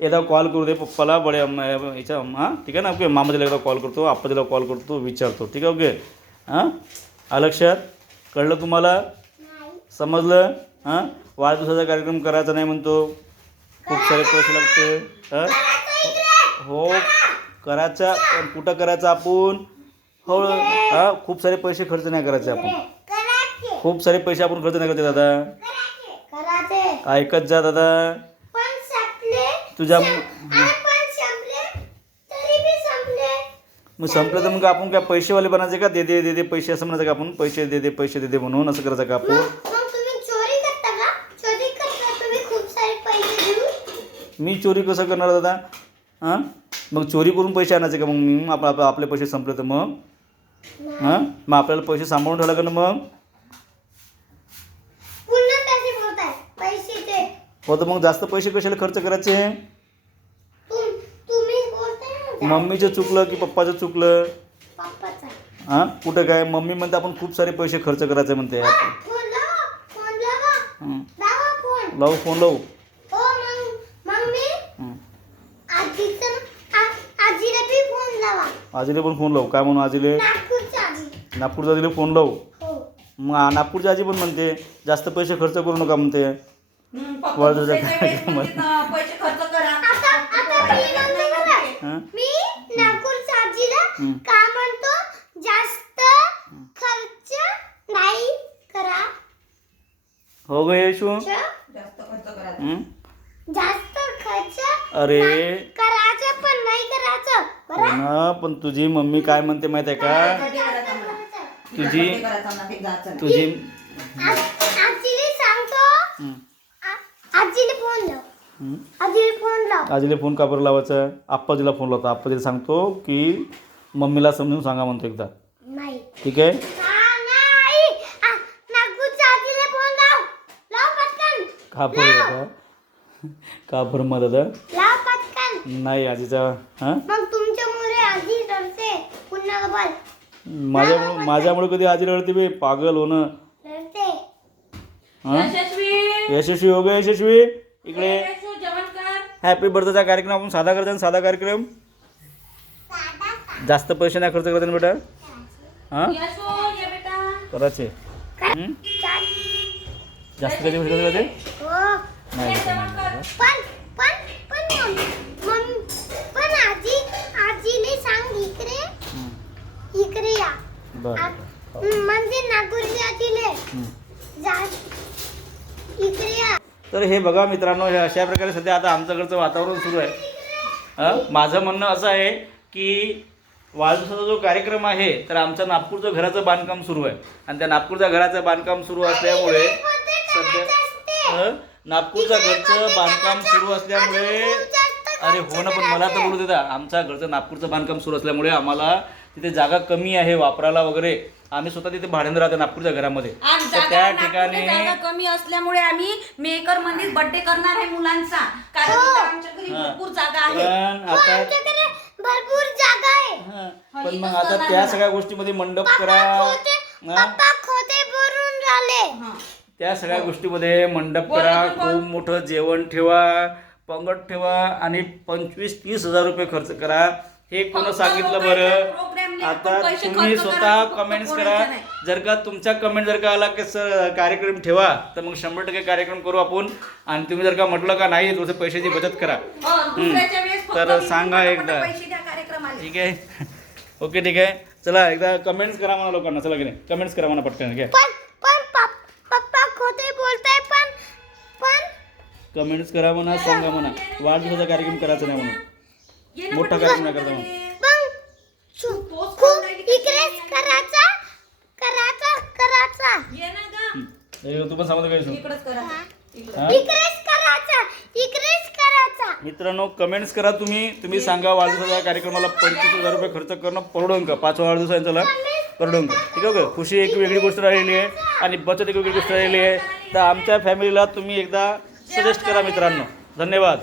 एकदा कॉल करू दे पप्पाला बडे याच्या हां ठीक आहे ना. ओके मामाजीला एकदा कॉल करतो, आप्पाजीला कॉल करतो, विचारतो. ठीक आहे ओके. हां लक्षात कळलं तुम्हाला? समजलं? हां वाढदिवसाचा कार्यक्रम करायचा नाही म्हणतो, खूप सारे पैसे लागते. हो करायचा पण कुठं करायचा आपण? हो हां खूप सारे पैसे खर्च नाही करायचे आपण, खूप सारे पैसे आपण खर्च नाही करायचे दादा. ऐकत जा दादा. तुझ्या मग संपलं तर मग आपण काय पैसेवाले बनायचे का? दे दे दे दे पैसे असं म्हणायचं का आपण? पैसे दे दे पैसे दे दे म्हणून असं करायचं का आपण? मी चोरी कसं करणार दादा? हां मग चोरी करून पैसे आणायचे का मग मी? आपले पैसे संपले तर मग हां मग आपल्याला पैसे सांभाळून ठेवायला लागेल मग. हो तर मग जास्त पैसे कशाला खर्च करायचे? मम्मीचं चुकलं की पप्पाचं चुकलं? हां कुठं काय मम्मी म्हणते आपण खूप सारे पैसे खर्च करायचे म्हणते. लावू फोन लावू. आजीले पण फोन लावू. काय म्हणू आजीले? नागपूरच्या आजीले फोन लावू. मग नागपूरची आजी पण म्हणते जास्त पैसे खर्च करू नका म्हणते वाढदिवसाच्या कार्यक्रमात. हो ग यशू. अरे पण नाही करायचं हो ना पण तुझी मम्मी काय म्हणते माहिती आहे का? तुझी आजीला फोन का बरं लावायचा? आप्पाजीला फोन लावतो. आप्पाजीला सांगतो की मम्मीला समजून सांगा म्हणतो एकदा. ठीक आहे. का बरं दादा? का बरं मग दादा? नाही आजीचा हां माझ्यामुळे कधी आजी रडते बे पागल होणं. हां यशस्वी हो गए यशस्वी. इकडे हॅपी बर्थडेचा कार्यक्रम आपण साधा करतो ना. साधा कार्यक्रम जास्त पैसे नाही खर्च करते ना बेटा. हां करायचे जास्त पैसे खर्च करायचे नाही. तर हे बघा मित्रांनो हे अशा प्रकारे सध्या आता आमच्याकडचं वातावरण सुरू आहे. माझं म्हणणं असं आहे की वाढदिवसाचा जो कार्यक्रम आहे तर आमच्या नागपूरचं घराचं बांधकाम सुरू आहे आणि त्या नागपूरच्या घराचं बांधकाम सुरू असल्यामुळे सध्या नागपूरच्या घरचं बांधकाम सुरू असल्यामुळे अरे हो ना पण मला तर बोलू देता. आमच्या घरचं नागपूरचं बांधकाम सुरू असल्यामुळे आम्हाला तिथे जागा कमी आहे वापरायला वगैरे. आम्ही स्वतः तिथे भाड्यानं राहतो नागपूरच्या घरामध्ये. तर त्या ठिकाणी जागा कमी असल्यामुळे आम्ही मेकर मध्ये बर्थडे करणार आहे मुलांचा. कारण आमच्या घरी भरपूर जागा आहे. पण आता भरपूर जागा आहे. पण मग आता त्या सगळ्या गोष्टीमध्ये मंडप करा. त्या सगळ्या गोष्टीमध्ये मंडप करा, खूप मोठं जेवण ठेवा, पंगत ठेवा आणि 25-30 हजार रुपये खर्च करा. हे कोण सांगितलं बरं? आता तुम्ही स्वतः कमेंट्स करा. जर का तुमच्या कमेंट जर का आला की सर कार्यक्रम ठेवा तर मग 100% कार्यक्रम करू आपण. आणि तुम्ही जर का म्हटलं का नाही तुझे पैशाची बचत करा तर सांगा एकदा. ठीक आहे ओके ठीक आहे. चला एकदा कमेंट्स करा म्हणा लोकांना. चला की नाही कमेंट्स करा म्हणा पटकन. घ्या पप्पा खोटे बोलताय पण कमेंट्स करा म्हणा. सांगा म्हणा वाढदिवसाचा कार्यक्रम करायचा नाही म्हणून. मोठा कार्यक्रम नाही करायचा म्हणून. तू पण सांगतो काय मित्रांनो कमेंट्स करा. तुम्ही सांगा वाढदिवसाच्या कार्यक्रमाला 25,000 रुपये खर्च करणं परवडून का? 5 वाढदिवसांचा परवडून का? ठीक आहे ओके. खुशी एक वेगळी गोष्ट राहिलेली आहे आणि बचत एक वेगळी गोष्ट राहिलेली आहे. तर आमच्या फॅमिलीला तुम्ही एकदा सजेस्ट करा मित्रांनो. धन्यवाद.